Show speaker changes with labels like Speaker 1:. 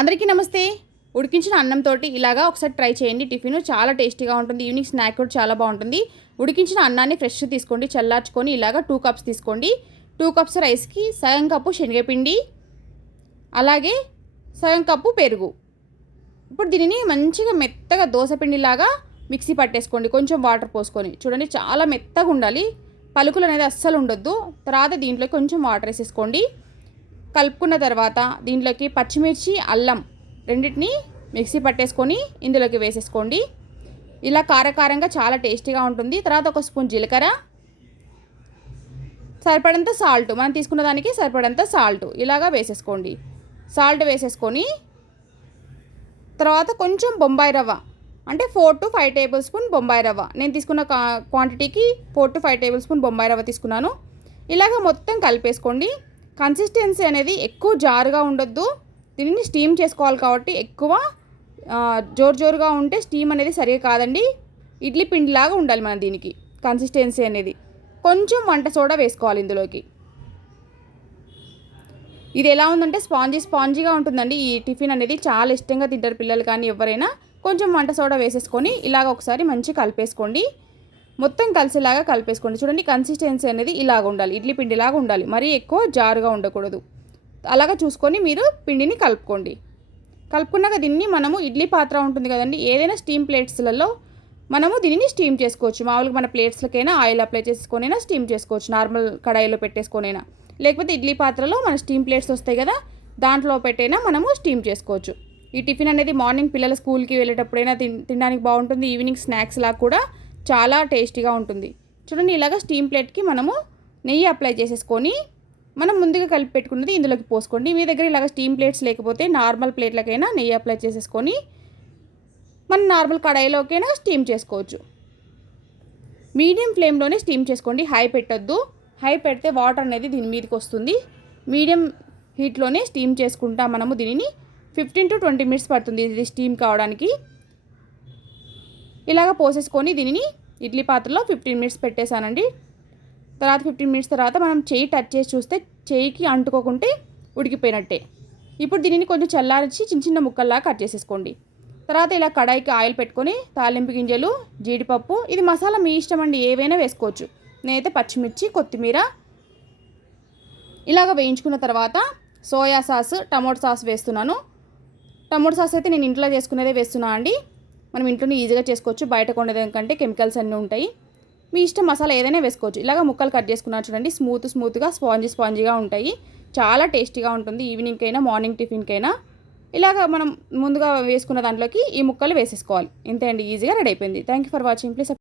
Speaker 1: అందరికీ నమస్తే. ఉడికించిన అన్నంతో ఇలాగా ఒకసారి ట్రై చేయండి. టిఫిన్ చాలా టేస్టీగా ఉంటుంది. ఈవినింగ్ స్నాక్ కూడా చాలా బాగుంటుంది. ఉడికించిన అన్నాన్ని ఫ్రెష్ తీసుకోండి. చల్లార్చుకొని ఇలాగా టూ కప్స్ తీసుకోండి. టూ కప్స్ రైస్కి సగం కప్పు శనగపిండి అలాగే సగం కప్పు పెరుగు. ఇప్పుడు దీనిని మంచిగా మెత్తగా దోశపిండిలాగా మిక్సీ పట్టేసుకోండి. కొంచెం వాటర్ పోసుకొని. చూడండి చాలా మెత్తగా ఉండాలి. పలుకులు అనేది అస్సలు ఉండొద్దు. తర్వాత దీంట్లో కొంచెం వాటర్ వేసేసుకోండి. కలుపుకున్న తర్వాత దీంట్లోకి పచ్చిమిర్చి అల్లం రెండింటిని మిక్సీ పట్టేసుకొని ఇందులోకి వేసేసుకోండి. ఇలా కారకారంగా చాలా టేస్టీగా ఉంటుంది. తర్వాత ఒక స్పూన్ జీలకర్ర సరిపడంత సాల్ట్ మనం తీసుకున్న దానికి సరిపడంత సాల్ట్ ఇలాగా వేసేసుకోండి. సాల్ట్ వేసేసుకొని తర్వాత కొంచెం బొంబాయి రవ్వ అంటే four to five tablespoon Bombay రవ్వ. నేను తీసుకున్న క్వాంటిటీకి four to five tablespoon Bombay రవ్వ తీసుకున్నాను. ఇలాగ మొత్తం కలిపేసుకోండి. కన్సిస్టెన్సీ అనేది ఎక్కువ జారుగా ఉండొద్దు. దీనిని స్టీమ్ చేసుకోవాలి కాబట్టి ఎక్కువ జోరు జోరుగా ఉంటే స్టీమ్ అనేది సరిగా కాదండి. ఇడ్లీ పిండిలాగా ఉండాలి మన దీనికి కన్సిస్టెన్సీ అనేది. కొంచెం వంట సోడా వేసుకోవాలి ఇందులోకి. ఇది ఎలా ఉందంటే స్పాంజీ స్పాంజీగా ఉంటుందండి. ఈ టిఫిన్ అనేది చాలా ఇష్టంగా తింటారు పిల్లలు కానీ ఎవరైనా. కొంచెం వంట సోడా వేసేసుకొని ఇలాగ ఒకసారి మంచి కలిపేసుకోండి. మొత్తం కలిసేలాగా కలిపేసుకోండి. చూడండి కన్సిస్టెన్సీ అనేది ఇలాగ ఉండాలి. ఇడ్లీ పిండిలాగా ఉండాలి. మరీ ఎక్కువ జారుగా ఉండకూడదు. అలాగా చూసుకొని మీరు పిండిని కలుపుకోండి. కలుపుకున్నాక దీన్ని మనము ఇడ్లీ పాత్ర ఉంటుంది కదండి ఏదైనా స్టీమ్ ప్లేట్స్లలో మనము దీనిని స్టీమ్ చేసుకోవచ్చు. మామూలుగా మన ప్లేట్స్లకైనా ఆయిల్ అప్లై చేసుకొనైనా స్టీమ్ చేసుకోవచ్చు. నార్మల్ కడాయిలో పెట్టేసుకొనైనా. లేకపోతే ఇడ్లీ పాత్రలో మన స్టీమ్ ప్లేట్స్ వస్తాయి కదా దాంట్లో పెట్టైనా మనము స్టీమ్ చేసుకోవచ్చు. ఈ టిఫిన్ అనేది మార్నింగ్ పిల్లల స్కూల్కి వెళ్ళేటప్పుడైనా తిన్ తినడానికి బాగుంటుంది. ఈవినింగ్ స్నాక్స్ లాగా కూడా చాలా టేస్టీగా ఉంటుంది. చూడండి ఇలాగ స్టీమ్ ప్లేట్కి మనము నెయ్యి అప్లై చేసేసుకొని మనం ముందుగా కలిపి పెట్టుకున్నది ఇందులోకి పోసుకోండి. మీ దగ్గర ఇలాగ స్టీమ్ ప్లేట్స్ లేకపోతే నార్మల్ ప్లేట్లకైనా నెయ్యి అప్లై చేసేసుకొని మనం నార్మల్ కడాయిలోకైనా స్టీమ్ చేసుకోవచ్చు. మీడియం ఫ్లేమ్లోనే స్టీమ్ చేసుకోండి. హై పెట్టొద్దు. హై పెడితే వాటర్ అనేది దీని మీదకి వస్తుంది. మీడియం హీట్లోనే స్టీమ్ చేసుకుంటా మనము దీనిని ఫిఫ్టీన్ టు ట్వంటీ మినిట్స్ పడుతుంది ఇది స్టీమ్ కావడానికి. ఇలాగ పోసేసుకొని దీనిని ఇడ్లీ పాత్రలో ఫిఫ్టీన్ మినిట్స్ పెట్టేశానండి. తర్వాత ఫిఫ్టీన్ మినిట్స్ తర్వాత మనం చెయ్యి టచ్ చేసి చూస్తే చెయ్యికి అంటుకోకుంటే ఉడికిపోయినట్టే. ఇప్పుడు దీనిని కొంచెం చల్లారించి చిన్న చిన్న ముక్కల్లా కట్ చేసేసుకోండి. తర్వాత ఇలా కడాయికి ఆయిల్ పెట్టుకొని తాలింపు గింజలు జీడిపప్పు ఇది మసాలా మీ ఇష్టం అండి ఏవైనా వేసుకోవచ్చు. నేనైతే పచ్చిమిర్చి కొత్తిమీర ఇలాగ వేయించుకున్న తర్వాత సోయా సాస్ టమోటో సాస్ వేస్తున్నాను. టమోటో సాస్ అయితే నేను ఇంట్లో చేసుకునేదే వేస్తున్నాను అండి. మనం ఇంట్లోనే ఈజీగా చేసుకోవచ్చు. బయట కొనేదానికంటే కెమికల్స్ అన్నీ ఉంటాయి. మీ ఇష్టం మసాలా ఏదైనా వేసుకోవచ్చు. ఇలాగ ముక్కలు కట్ చేసుకున్నారు చూడండి. స్మూత్ స్మూత్గా స్పాంజీ స్పాంజీగా ఉంటాయి. చాలా టేస్టీగా ఉంటుంది. ఈవినింగ్కైనా మార్నింగ్ టిఫిన్కైనా. ఇలాగ మనం ముందుగా వేసుకున్న దాంట్లోకి ఈ ముక్కలు వేసేసుకోవాలి. ఇంతే అండి. ఈజీగా రెడీ అయిపోయింది. Thank you for watching please